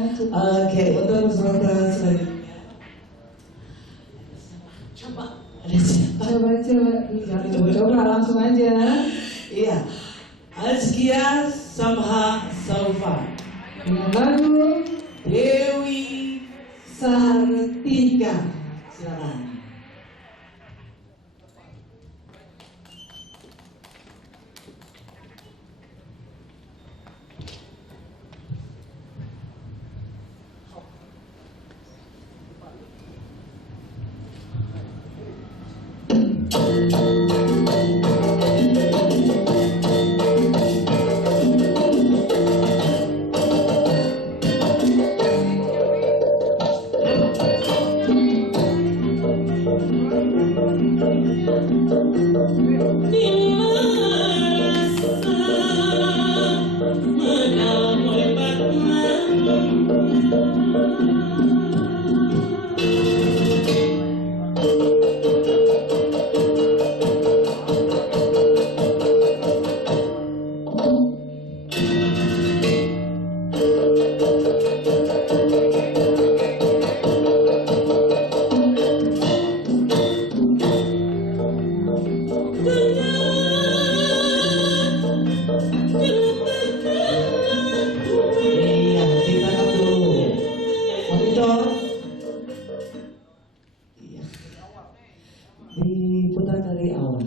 Oke, untuk saudara selanjutnya. Coba, ada siapa? Coba langsung aja. Iya, Azkia Samha Saufa Dengan lagu Dewi Sartika. Silakan. Iya, kita dulu. Monitor. Iya. Diputar dari awal.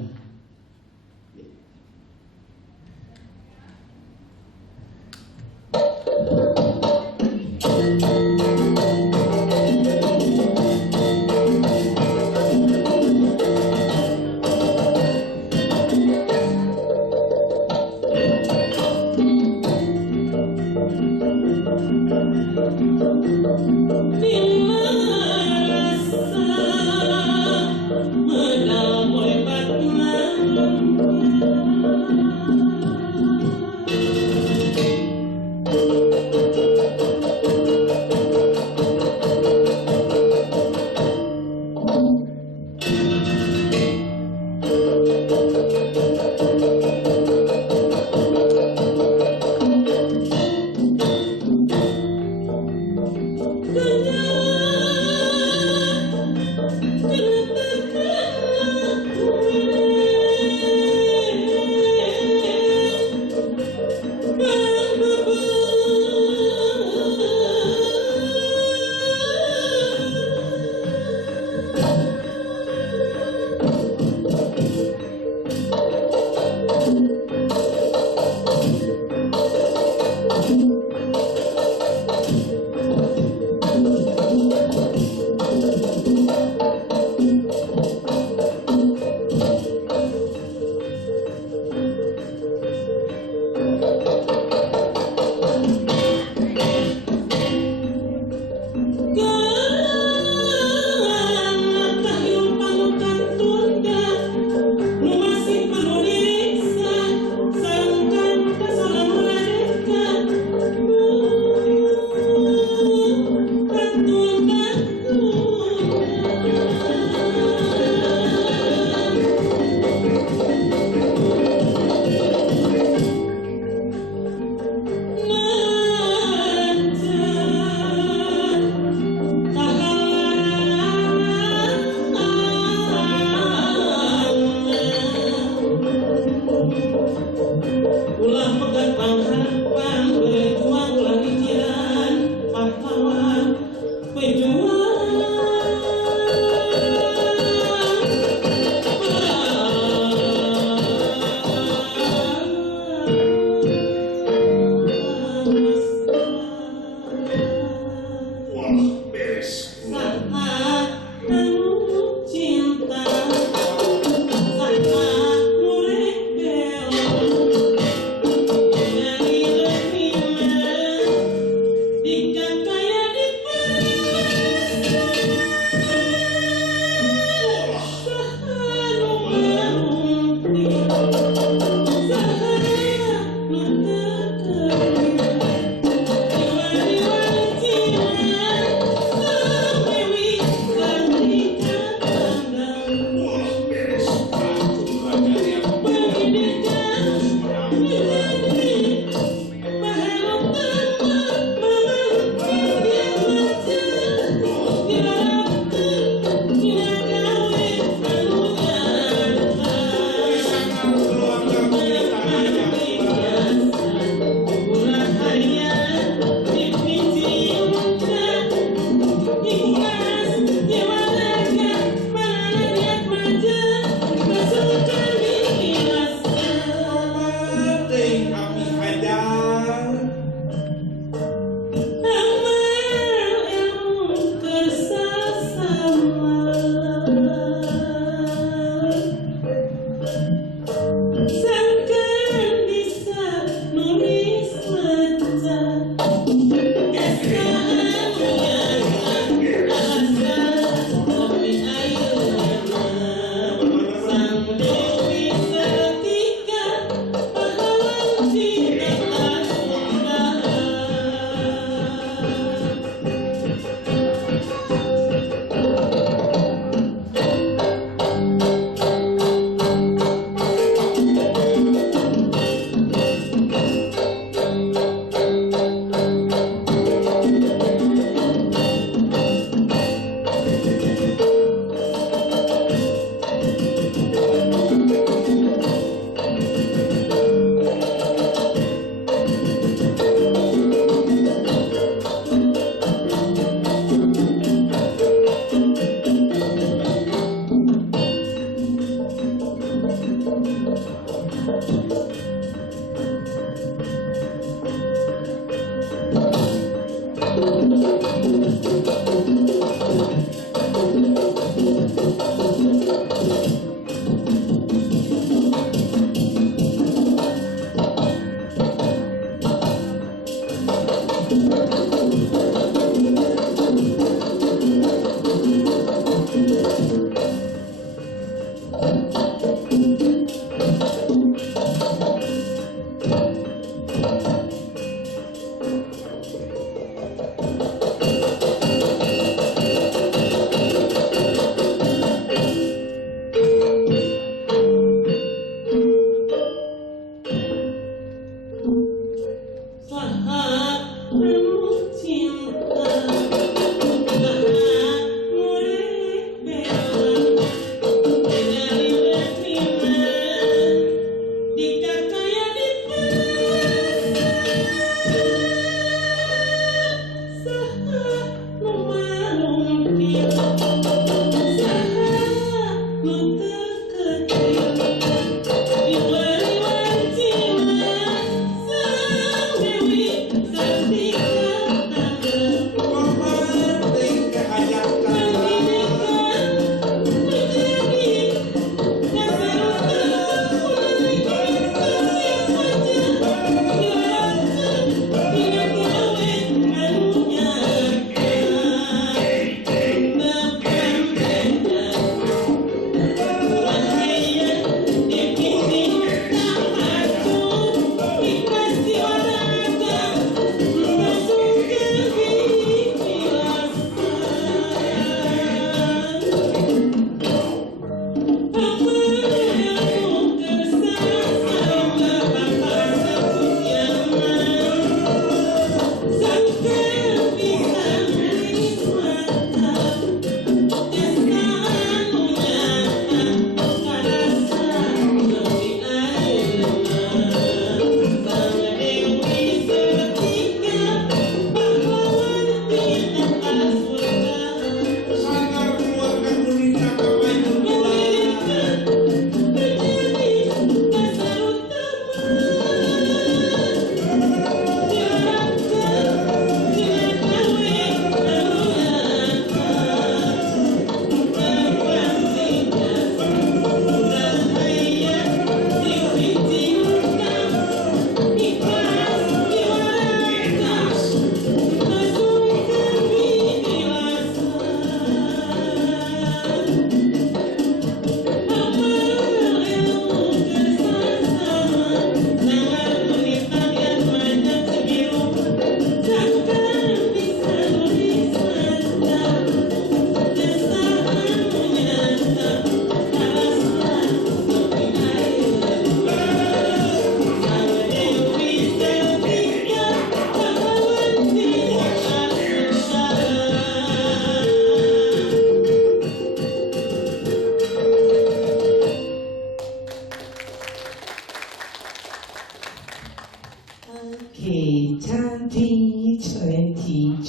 Oke, cantik, cantik.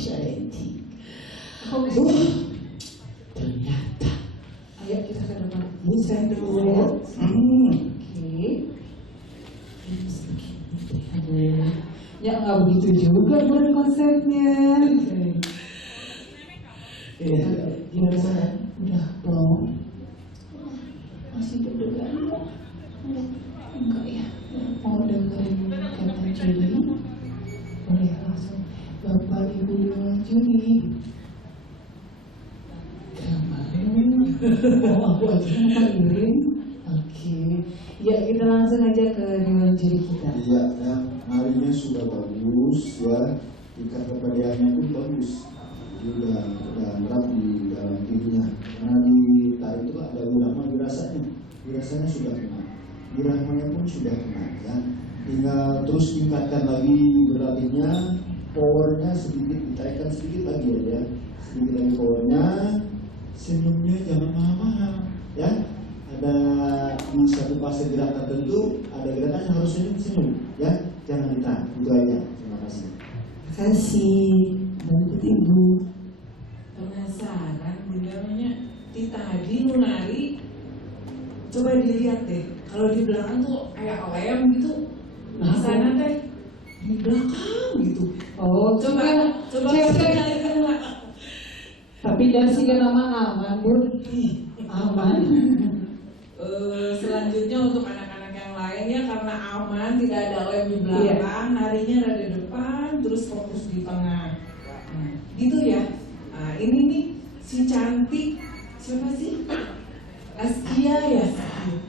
Ternyata. Ayo kita ke depan. Bukan dulu. Oke. Ya nggak begitu juga buat konsepnya. Iya, gimana? Udah belum? Masih deg-degan nggak? Enggak ya. Mau dengerin kata Juli? Boleh langsung Bapak Ibu Juli. Oh, aku aja Pak Irin. Oke. Ya kita langsung aja ke Dewan Juri kita. Iya, ya, narinya sudah bagus ya, tingkat kepedeannya pun bagus. Jadi udah merat di dalam dirinya. Karena di tari itu ada irama dirasanya, dirasanya sudah kena, iramanya pun sudah kena ya. Tinggal terus tingkatkan lagi beratnya, powernya sedikit, ditaikkan sedikit lagi ya, sedikit lagi powernya. Senyumnya jangan mahal-mahal ya. Ada di satu fase gerakan tertentu ada gerakan yang harus senyum ya, jangan ditahan. Itu aja. Terima kasih. Terima kasih. Dan Ibu. Penasaran namanya di tadi nari. Coba dilihat deh, kalau di belakang tuh kayak lem gitu, di sana teh di belakang gitu. Oh, Coba cewek. sekali kedua. Tapi dasi kan aman, Bun. Aman. Selanjutnya untuk anak-anak yang lain ya, karena aman, tidak ada OM di belakang, narinya ada depan, terus fokus di tengah. Nah, gitu ya. Nah, ini nih si cantik, siapa sih? Askia ya,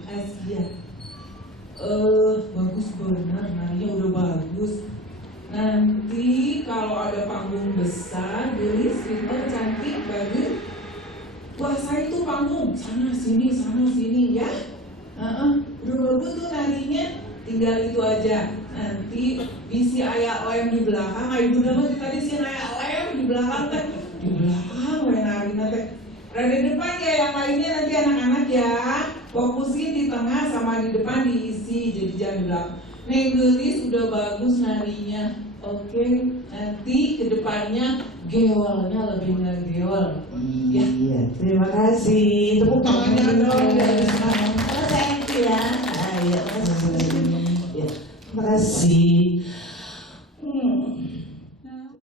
Askia. Bagus benar, narinya udah bagus. Nanti kalau ada panggung besar, gelis, pintar, cantik, bagus. Kuasain tuh panggung, sana sini ya. Udah bagus tuh narinya, tinggal itu aja. Nanti bisi ayah OM di belakang, ibu nama tadi si ayah OM di belakang teh, di belakang we narina teh. Rada depan ya yang lainnya nanti anak-anak ya, fokusin di tengah sama di depan diisi, jadi jangan di belakang. Neng gelis udah bagus narinya, oke. Nanti kedepannya geolnya lebih ngegeol. Iya, terima kasih. Tepuk tangannya dong dari semangat. Thank you ya. Ayo, ya. Terima kasih.